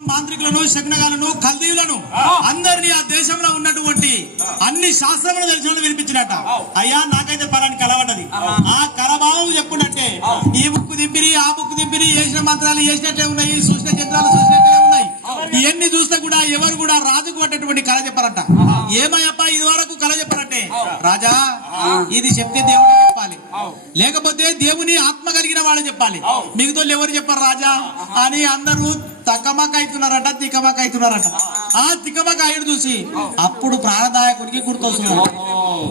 మాంత్రికులను శగ్నగాలను కల్దీయులను అందరినీ ఆ దేశంలో ఉన్నటువంటి అన్ని శాస్త్రములు తెలిసిన వినిపించినట్ట. అయ్యా నాకైతే పలాని కలవటది. ఆ. కలభావం చెప్పుడంటే ఈ బుక్ దింపిరి ఆ బుక్ దింపిరి చేసిన మంత్రాలు చేసినట్టే ఉన్నాయి చూసిన చిత్రాలు చూసినట్టే ఉన్నాయి. ఇవన్నీ చూస్తే కూడా ఎవరు కూడా రాజుకు పట్టేటువంటి కళ చెప్పారట. ఏమయ్యప్ప ఇది వరకు కళ చెప్పారంటే? రాజా ఇది చెప్తే దేవుడు చెప్పాలి. లేకపోతే దేవుని ఆత్మ కలిగిన వాడు చెప్పాలి. మిగతా ఎవరు చెప్పారు రాజా? అని అందరూ తక్కమక్క అవుతున్నారట తిక్కమక్క అవుతున్నారట ఆ. తిక్కమక్క అయ్యడు చూసి అప్పుడు ప్రాణదాయకుడికి గుర్తొస్తున్నారు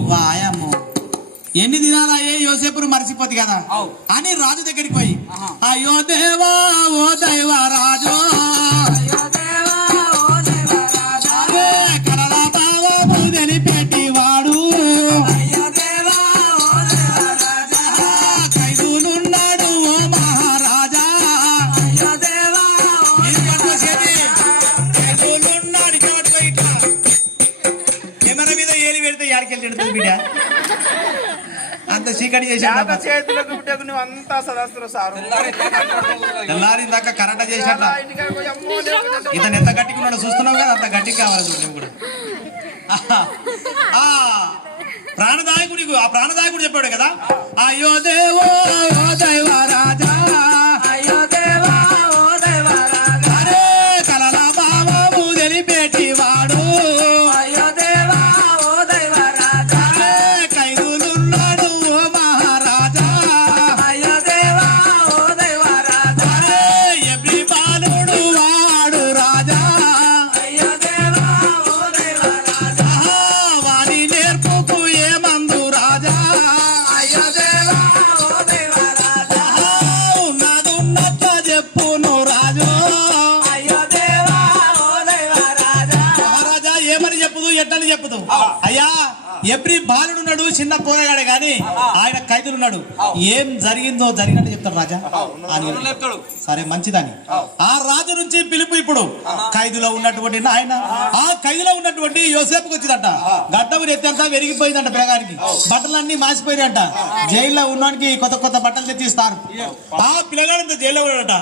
వాయమ్మో. ఎన్ని దినాలు అయ్యే యోసేపురు మరిసిపోద్ది కదా? అని రాజు దగ్గరికి పోయి అయ్యో దేవా ఓ దైవ రాజు కెమెరా మీద ఏలి పెడితే యాడికెళ్ళి తిడుతుంది బిడ్డ? అంత చీకటి చేశాడు చేతులకు బిడ్డకు నువ్వు అంతా సదస్తులు సారు. తెల్లారి దాకా కరెంట్ ఇతను ఎంత గట్టిగా ఉన్నాడో చూస్తున్నావు కదా అంత గట్టిగా కావాలి చూడు నువ్వు కూడా. ఆ ప్రాణదాయకుడికి ఆ ప్రాణదాయకుడు చెప్పాడు కదా? అయ్యో దేవో ఎబ్రి బాలుడున్నాడు చిన్న పోరగాడే గాని ఆయన ఖైదులున్నాడు ఏం జరిగిందో జరిగినట్టు చెప్తాడు రాజా? సరే మంచిదని. ఆ. రాజు నుంచి పిలుపు ఇప్పుడు. ఖైదులో ఉన్నటువంటి ఆయన ఆ. ఖైదులో ఉన్నటువంటి యోసేపుకి వచ్చిందట. గడ్డము ఎత్తంతా వెరిగిపోయిందంట పిల్లగానికి బట్టలన్నీ మాసిపోయినాయంట. జైల్లో ఉన్నవానికి కొత్త కొత్త బట్టలు తెచ్చిస్తారు. ఆ. పిల్లగాడు జైల్లో ఉన్నాడట.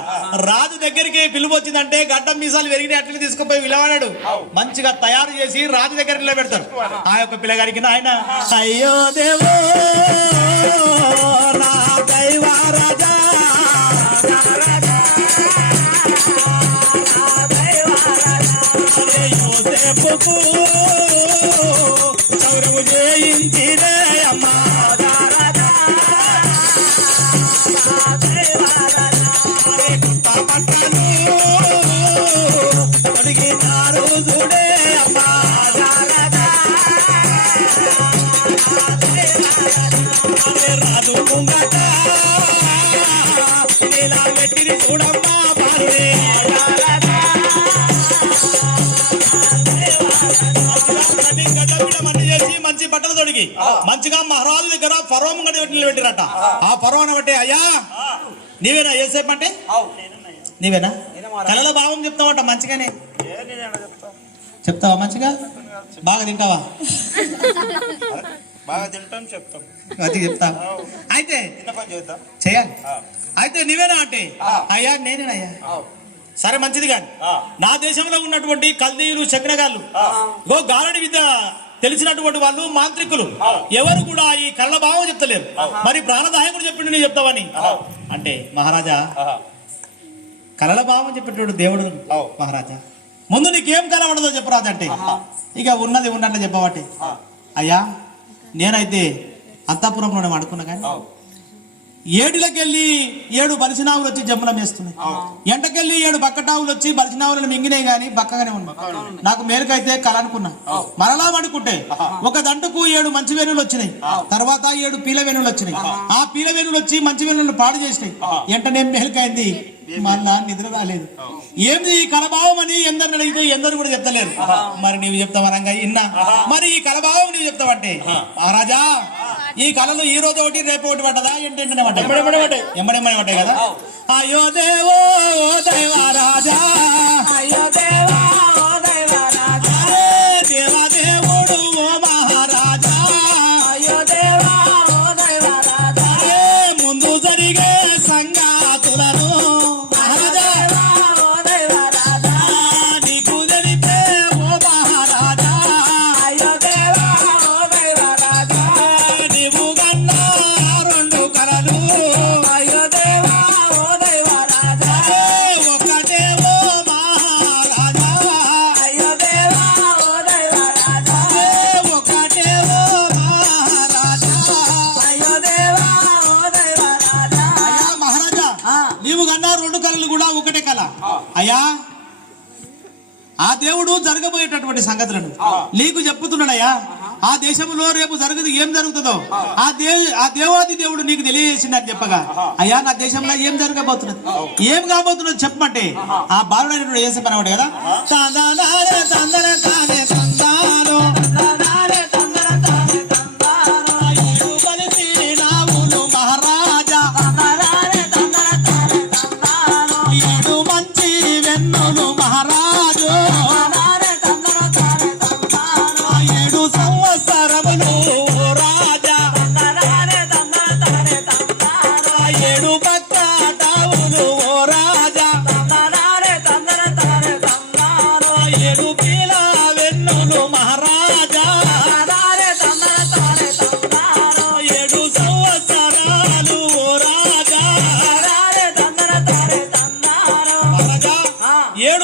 రాజు దగ్గరికి పిలుపు వచ్చిందంటే గడ్డం మీసాలు వెరిగిన అట్లనే తీసుకుపోయి విలవాడాడు మంచిగా తయారు చేసి రాజు దగ్గర నిలబెడతారు ఆ యొక్క పిల్లగాడికి ఆయన అయ్యో దేవో నా దైవ రాజా. యోసేపుకు చౌరము ఇలా పెట్టిని చూడమ్మా బాలుడే కూడా మంచి చేసి మంచి బట్టలు తొడిగి. మంచిగా మహారాజు దగ్గర పర్వం గడి నిలబెట్టిరట. ఆ. పర్వం బట్టి అయ్యా నీవేనా ఏసేపు అంటే? నీవేనా? కళల భావం చెప్తావంట మంచిగానే. చెప్తావా? మంచిగా? బాగా తింటావా? బాగా తింటాం చెప్తాం. మంచిగా చెప్తా. అయితే చేయాలి. అయితే నీవేనా అంటే అయ్యా నేనేనయ్యా సరే మంచిది కాదు. నా దేశంలో ఉన్నటువంటి కల్దీయులు చక్రగాళ్ళు గో గారడి విద్య తెలిసినటువంటి వాళ్ళు మాంత్రికులు ఎవరు కూడా ఈ కళ్ళ భావం చెప్తలేరు. మరి ప్రాణదాయకుడు చెప్పిండు నేను చెప్తావని. అంటే మహారాజా కళల భావం చెప్పేటోడు దేవుడు మహారాజా. ముందు నీకేం కళ ఉండదో చెప్పరాజా అంటే. ఇక ఉన్నది ఉన్నట్టు చెప్పబట్టి అయ్యా నేనైతే అంతాపురంలోనే వాడుకున్నా కానీ. ఏడులకెళ్ళి ఏడు బలిసినావులు వచ్చి జమ్ములం వేస్తున్నాయి ఎంటకెళ్ళి ఏడు బక్కటావులు వచ్చి బలిసినావులను మింగినాయి గాని బక్కగానే ఉన్నాయి. నాకు మేలుకైతే కల అనుకున్నా మరలా పడుకుంటే ఒక దంటుకు ఏడు మంచి వేణులు వచ్చినాయి. తర్వాత ఏడు పీల వేణులు వచ్చినాయి. ఆ పీల వేణులు వచ్చి మంచి వేణులను పాడు చేసినాయి. ఎంటనే మేలుకైంది. మళ్ళా నిద్ర రాలేదు. ఏంది ఈ కలభావం అని ఎందరిని అడిగితే ఎందరు కూడా చెప్తలేరు. మరి నీవు చెప్తావా రంగా ఇన్నా? మరి ఈ కలభావం నీవు చెప్తావంటే? మహారాజా ఈ కళలు ఈ రోజు ఒకటి రేపు ఒకటి పడ్డదా? ఏంటంటే ఎంబడెమ్మడే పడ్డాయి కదా? అయ్యో దేవో ఓ దైవ రాజా దేవుడు జరగబోయేటటువంటి సంగతులను. నీకు చెప్పుతున్నాడయ్యా ఆ దేశంలో రేపు జరుగుదు ఏం జరుగుతుందో? ఆ. దే ఆ దేవాది దేవుడు నీకు తెలియజేసిండని చెప్పగా అయ్యా నా దేశంలో ఏం జరగబోతున్నది? ఏం కాబోతున్నది చెప్పమంటే ఆ. బాలుడైనటువంటి ఏసే పనవాడు కదా?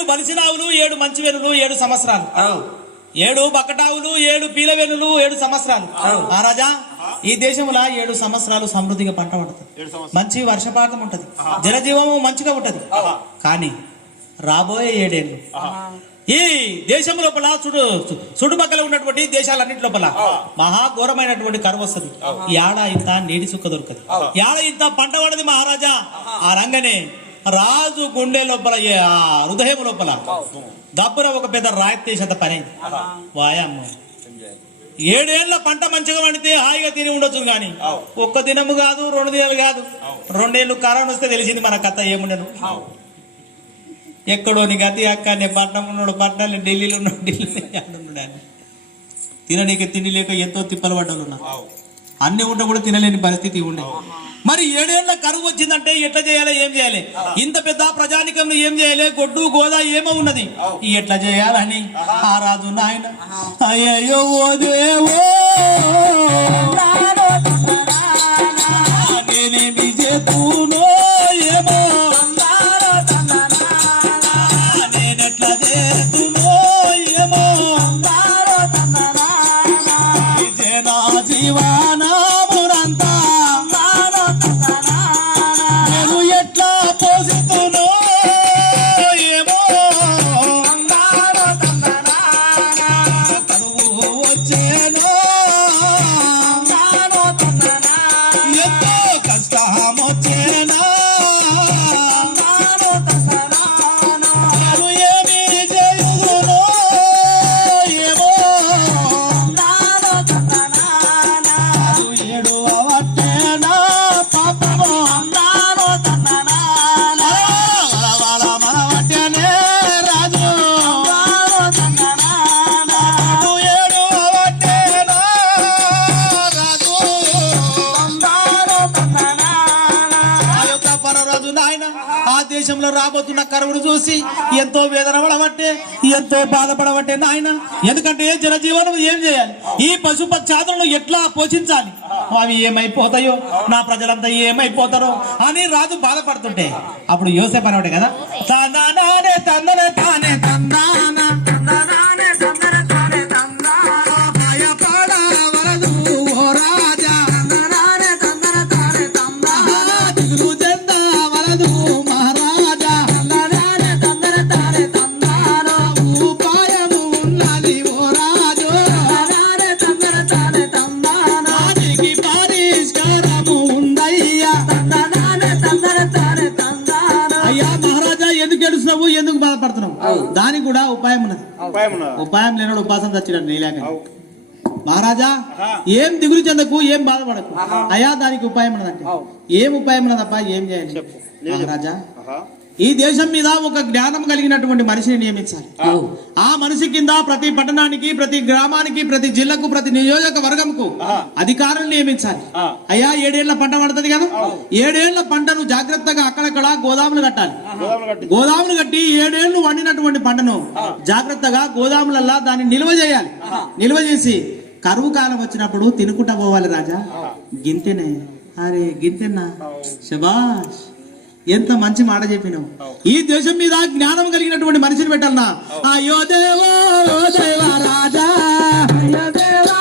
బలిసినావులు ఏడు మంచి వెన్నులు ఏడు సంవత్సరాలు. ఏడు బక్కటావులు ఏడు పీలవెన్నులు ఏడు సంవత్సరాలు. మహారాజా ఈ దేశంలో ఏడు సంవత్సరాలు సమృద్ధిగా పంట పడుతుంది. మంచి వర్షపాతం ఉంటది. జలజీవము మంచిగా ఉంటది. కానీ రాబోయే ఏడేళ్ళు ఈ దేశం లోపల చుడు చుట్టుపక్కల ఉన్నటువంటి దేశాలన్నింటి లోపల మహాఘోరమైనటువంటి కరువు వస్తుంది. యాడ ఇంత నీటి చుక్క దొరకదు. యాడ ఇంత పంట పడది మహారాజా. ఆ రంగనే రాజు గుండె లోపల ఆ హృదయం లోపల దబ్బున ఒక పెద్ద రాయితీసేంత పని వాయమ్మ ఏడేళ్ళ పంట మంచిగా పండితే హాయిగా తిని ఉండొచ్చు కానీ ఒక్క దినము కాదు రెండు దినాలు కాదు రెండేళ్ళు కరోనా వస్తే తెలిసింది మన కథ ఏముండను ఎక్కడో నీ గతి అక్క నేను పట్నం ఉన్నాడు పట్నాలు ఢిల్లీలో ఉన్నాడు ఢిల్లీలో ఉన్నాడు తిననీకి తిండి లేక ఎంతో తిప్పలు పడ్డలు ఉన్నా అన్ని ఉంటే కూడా తినలేని పరిస్థితి ఉండే. మరి ఏడేళ్ళ కరువు వచ్చిందంటే ఎట్లా చేయాలి ఏం చేయాలి? ఇంత పెద్ద ప్రజానికంలో ఏం చేయాలి? గొడ్డు గోదా ఏమో ఉన్నది. ఎట్లా చేయాలని? ఆ రాజు నాయన. అయ్యయ్యో ఓ దేవో ఇదే రాబోతున్న కరువును చూసి ఎంతో వేదన పడబట్టే ఎంతో బాధపడబట్టే నాయన. ఎందుకంటే జనజీవనం ఏం చేయాలి? ఈ పశు పక్షాదులను ఎట్లా పోషించాలి? అవి ఏమైపోతాయో నా ప్రజలంతా ఏమైపోతారో అని రాజు బాధపడుతుంటే అప్పుడు యోసేపు అనేవాడు కదా తందనే తందనే తానే తందానా దానికి కూడా ఉపాయం ఉన్నది. ఉపాయం లేనాడు ఉపాసం చచ్చినాడు నీలాక మహారాజా ఏం దిగులు చెందకు ఏం బాధపడకు. అయ్యా దానికి ఉపాయం ఉన్నదంటే. ఏం ఉపాయం ఉన్నదప్ప ఏం చేయాలి? మహారాజా ఈ దేశం మీద ఒక జ్ఞానం కలిగినటువంటి మనిషిని నియమించాలి. ఆ. మనిషి కింద ప్రతి పట్టణానికి ప్రతి గ్రామానికి ప్రతి జిల్లాకు ప్రతి నియోజకవర్గంకు అధికారులు నియమించాలి. అయ్యా ఏడేళ్ళ పంట పడుతుంది కదా? ఏడేళ్ళ పంటను జాగ్రత్తగా అక్కడక్కడ గోదాములు కట్టాలి. గోదాములు కట్టి. ఏడేళ్ళు వండినటువంటి పంటను జాగ్రత్తగా గోదాములల్లా దాన్ని నిల్వ చేయాలి. నిల్వ చేసి కరువు కాలం వచ్చినప్పుడు తినుకుంటా పోవాలి రాజా. గింతెనే. అరే గింతెన్నా. శబాష్ ఎంత మంచి మాట చెప్పినావు? ఈ దేశం మీద జ్ఞానం కలిగినటువంటి మనిషిని పెట్టాలన్నా. అయ్యో దేవో రాజా అయ్యో దేవా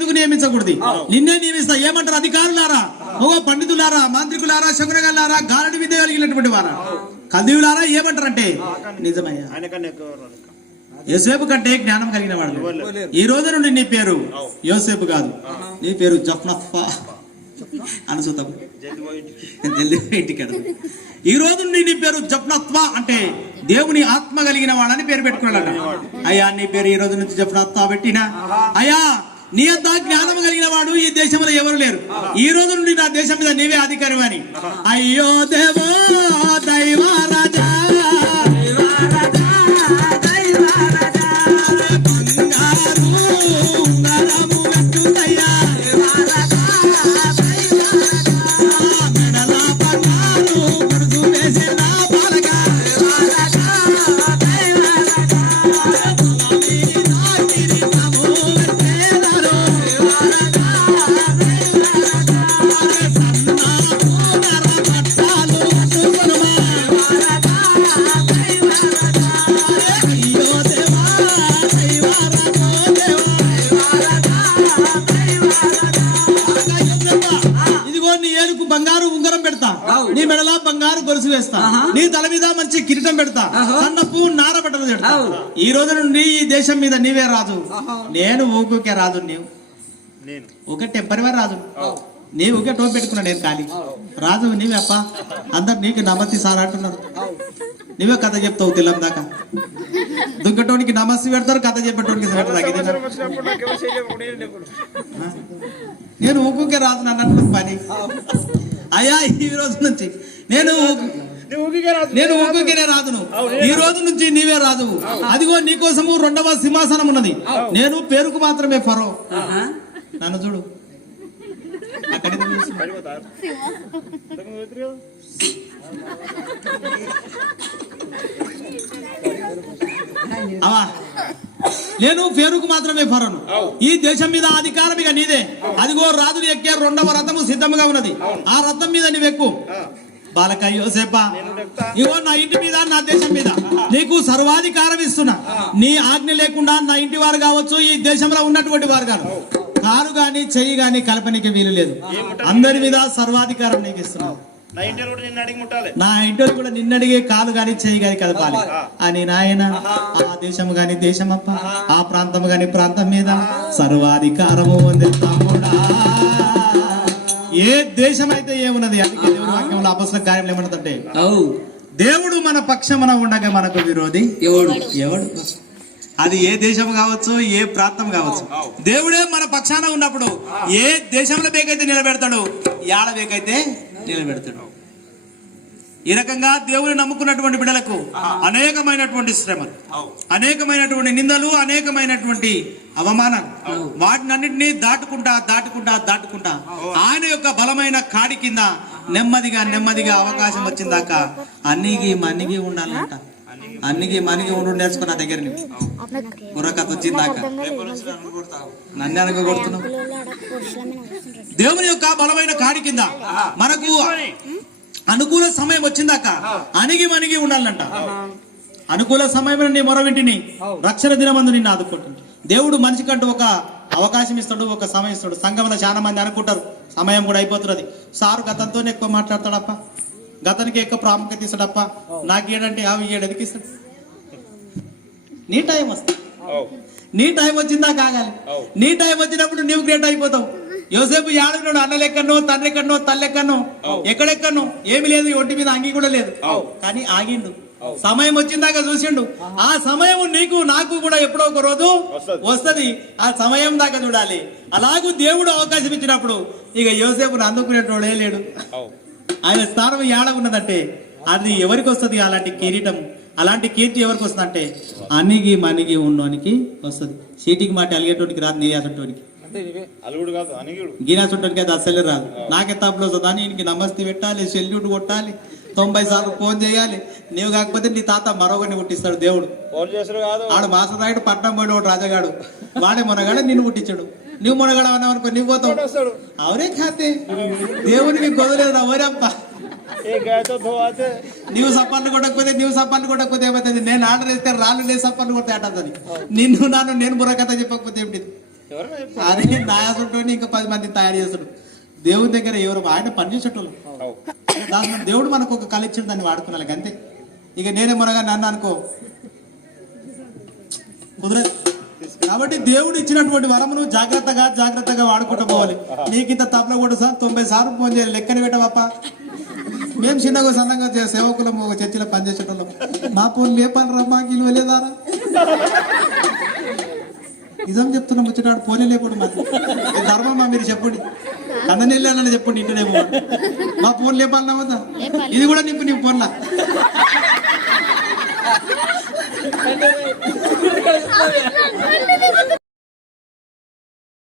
ఎందుకు నియమించకూడదు? నిన్నే నియమిస్తా. ఏమంటారు? అధికారులారా? ఓ పండితులారా? మాంత్రికులారా? శకునగల్లారా? గారడి విద్య కలిగినటువంటి వారా? కదివులారా ఏమంటారంటే? నిజమయ్యా. యోసేపు కంటే జ్ఞానం కలిగిన వాడు ఈ రోజు నుండి నీ పేరు యోసేపు కాదు. నీ పేరు జఫ్నఫా. అనుసూతం. జల్ది పోయి ఇంటికి. జల్దీ ఇంటికి వెళ్ళు. ఈ రోజు నుండి నీ పేరు జప్నత్వ అంటే దేవుని ఆత్మ కలిగిన వాడని పేరు పెట్టుకున్నాడట. అయ్యా నీ పేరు ఈ రోజు నుంచి జప్నత్వ పెట్టినా? అయ్యా నీ అంత జ్ఞానం కలిగిన వాడు ఈ దేశంలో ఎవరు లేరు. ఈ రోజు నుండి నా దేశం మీద నీవే అధికారం అని అయ్యో దేవో దైవ వేస్తా. నీ తల మీద మంచి కిరీటం పెడతా. సన్నపు నార బట్టలు పెడతా. ఈ రోజు నుండి ఈ దేశం మీద నీవే రాజు. నేను ఊకే రాజు నీవు. నేను. ఒక టెంపరీ రాజు. నీవు ఒకే టోపీ పెట్టుకున్నా నేను ఖాళీ. రాజు నీవే అప్ప అందరు నీకు నమస్తే సార్ అంటున్నారు. నీవే కథ చెప్తావు తెల్లం దాకా. దుంకటోనికి నమస్తే పెడతారు కథ చెప్పేటోనికి నేను లేకుండా. నేను ఊకే రాజు నన్ను పని. అయ్యా ఈ రోజు నుంచి నేను నువ్వు ఊరికే రాదు. నేను ఊరికేనే రాదును. ఈ రోజు నుంచి నీవే రాదు. అదిగో నీకోసము రెండవ సింహాసనం ఉన్నది. నేను పేరుకు మాత్రమే ఫరో. నన్ను చూడు. అవా నేను పేరుకు మాత్రమే ఫరోను. ఈ దేశం మీద అధికారం ఇక నీదే. అదిగో రాజులు ఎక్కే రెండవ రథము సిద్ధంగా ఉన్నది. ఆ రథం మీద నీవెక్కు. బాలక యోసేపా ఇగో నా ఇంటి మీద నా దేశం మీద. నీకు సర్వాధికారం ఇస్తున్నా. నీ ఆజ్ఞ లేకుండా నా ఇంటి వారు కావచ్చు ఈ దేశంలో ఉన్నటువంటి వారు కాదు. కారు గాని చెయ్యి గాని కలపనికి వీలు లేదు. అందరి మీద సర్వాధికారం నీకు ఇస్తున్నావు నా ఇంటి కూడా నిన్ను అడిగి ముట్టాలి. నా ఇంటి కూడా నిన్నడిగే కాలు గాని చేయి గాని కలపాలి అని నాయన ఆ దేశము గాని దేశమప్ప ఆ ప్రాంతం గాని ప్రాంతం మీద సర్వాధికారము ఉంది తమ్ముడా. ఏ దేశం అయితే ఏమున్నది అందుకే వాక్యంలో అపస్ల ఏమన్నదంటే దేవుడు మన పక్షమున ఉండగా మనకు విరోధి ఎవడు? ఎవడు? అది ఏ దేశం కావచ్చు ఏ ప్రాంతం కావచ్చు. దేవుడే మన పక్షాన ఉన్నప్పుడు ఏ దేశంలో బేకైతే నిలబెడతాడు యాడ బేకైతే నిలబెడతాడు ఈ రకంగా దేవుని నమ్ముకున్నటువంటి బిడ్డలకు అనేకమైనటువంటి శ్రమలు అనేకమైనటువంటి నిందలు అనేకమైనటువంటి అవమానాలు. వాటిని అన్నింటినీ దాటుకుంటా దాటుకుంటా దాటుకుంటా ఆయన యొక్క బలమైన కాడి కింద నెమ్మదిగా నెమ్మదిగా అవకాశం వచ్చిందాక అన్నిగి మనిగి ఉండాలంట. అన్నిగి మనిగి ఉండు నేర్చుకున్న దగ్గర నుంచి. బుర్రకథ వచ్చిందాక. నన్ను అనగ కొడుతున్నావు. దేవుని యొక్క బలమైన కాడి కింద మనకు అనుకూల సమయం వచ్చిందాక అణిగి మణిగి ఉండాలంట. అనుకూల సమయం నీ మొర వింటిని రక్షణ దినమందు నిన్ను ఆదుకుంటుంది. దేవుడు మనిషికంటూ ఒక అవకాశం ఇస్తాడు ఒక సమయం ఇస్తాడు. సంఘంలో చాలా మంది అనుకుంటారు సమయం కూడా అయిపోతున్నది. సారు గతంతోనే ఎక్కువ మాట్లాడతాడప్ప. గతానికి ఎక్కువ ప్రాముఖ్యత ఇస్తాడప్ప నాకు ఏడంటే అవి ఏడు ఎదికి ఇస్తాడు? నీ టైం వస్తుంది. నీ టైం వచ్చిందా కాగాలి. నీ టైం వచ్చినప్పుడు నీవు గ్రేట్ అయిపోతావు. యోసేపు యాడున్నాడు అన్నలెక్కనో తండ్రెక్కనో తల్లెక్కనో ఎక్కడెక్కనో ఏమి లేదు ఒంటి మీద అంగి కూడా లేదు. కానీ ఆగిండు. సమయం వచ్చిందాక చూసిండు. ఆ. సమయం నీకు నాకు కూడా ఎప్పుడో ఒక రోజు వస్తది. ఆ సమయం దాకా చూడాలి. అలాగూ దేవుడు అవకాశం ఇచ్చినప్పుడు ఇక యోసేపును అందుకునేటోడే లేడు. ఆయన స్థానం ఏడ ఉన్నదంటే? అది ఎవరికి వస్తుంది అలాంటి కిరీటం? అలాంటి కీర్తి ఎవరికి వస్తుంది అంటే అనిగి మనిగి ఉన్నోనికి వస్తుంది. సీటికి మాట అలిగేటోనికి రాదు నీ అసంటోనికి అలుగుడు కాదు అనిగుడు గీనాసుంటానికి అది అస్సలే రాదు. నాకే తప్పులో వస్తుంది. ఈయనకి నమస్తే పెట్టాలి సెల్యూట్ కొట్టాలి తొంభై సార్లు ఫోన్ చేయాలి. నీవు కాకపోతే నీ తాత మరొకరిని పుట్టిస్తాడు దేవుడు. ఫోన్ చేసుడు కాదు. ఆడు మాసరాయుడు పట్నం పోయినోడు రాజగాడు. వాడే మొనగాడ నిన్ను పుట్టించాడు. నువ్వు మొనగాడ అన్నావనుకో నువ్వు పోతావు. అవరే ఖాతే దేవునికి గొదలేదు అవరప్ప ఏ గాయతో ధోవాతే? నీవు సప్పన్లు కొట్టకపోతే నీవు సప్పన్లు కొట్టకపోతే ఏమవుతుంది? నేను ఆర్డర్ ఇస్తే రాళ్ళు లేదు సప్పన్లు కొడితే అంటుంది నిన్ను నన్ను నేను బుర్రకథ చెప్పకపోతే ఏమిటి. అరే నాయాసుంటోని ఇంకా పది మంది తయారు చేస్తాడు దేవుని దగ్గర ఎవరు ఆయన పనిచేసేటోళ్ళు అవు. దాని దేవుడు మనకు ఒక కళ ఇచ్చిన దాన్ని వాడుకున్నాలి అంతే ఇక నేనే మునగా నన్ను అనుకో. కుదరదు. కాబట్టి దేవుడు ఇచ్చినటువంటి వరమును జాగ్రత్తగా జాగ్రత్తగా వాడుకుంటూ పోవాలి. నీకింత తప్పల కూడా సార్ తొంభై సార్లు ఫోన్ చేయాలి. లెక్కన పెట్టవప్ప మేము చిన్నగా సన్నగా చే- సేవకులము ఒక చర్చిలో పనిచేసేటోళ్ళం. మా ఫోన్ లేపాలరా మాకు ఇల్లు వెళ్ళేదారా నిజం చెప్తున్నా ముచ్చటాడు పోలే లేకుండా మాకు. ఇది ధర్మమా మీరు చెప్పండి? కన్ననీళ్ళని చెప్పండి ఇంటనేమో. మా ఫోన్ లేపాలన్నా వద్దా? ఇది కూడా నింపు నీ ఫోన్లా. 아, 왜이렇게안설레 게?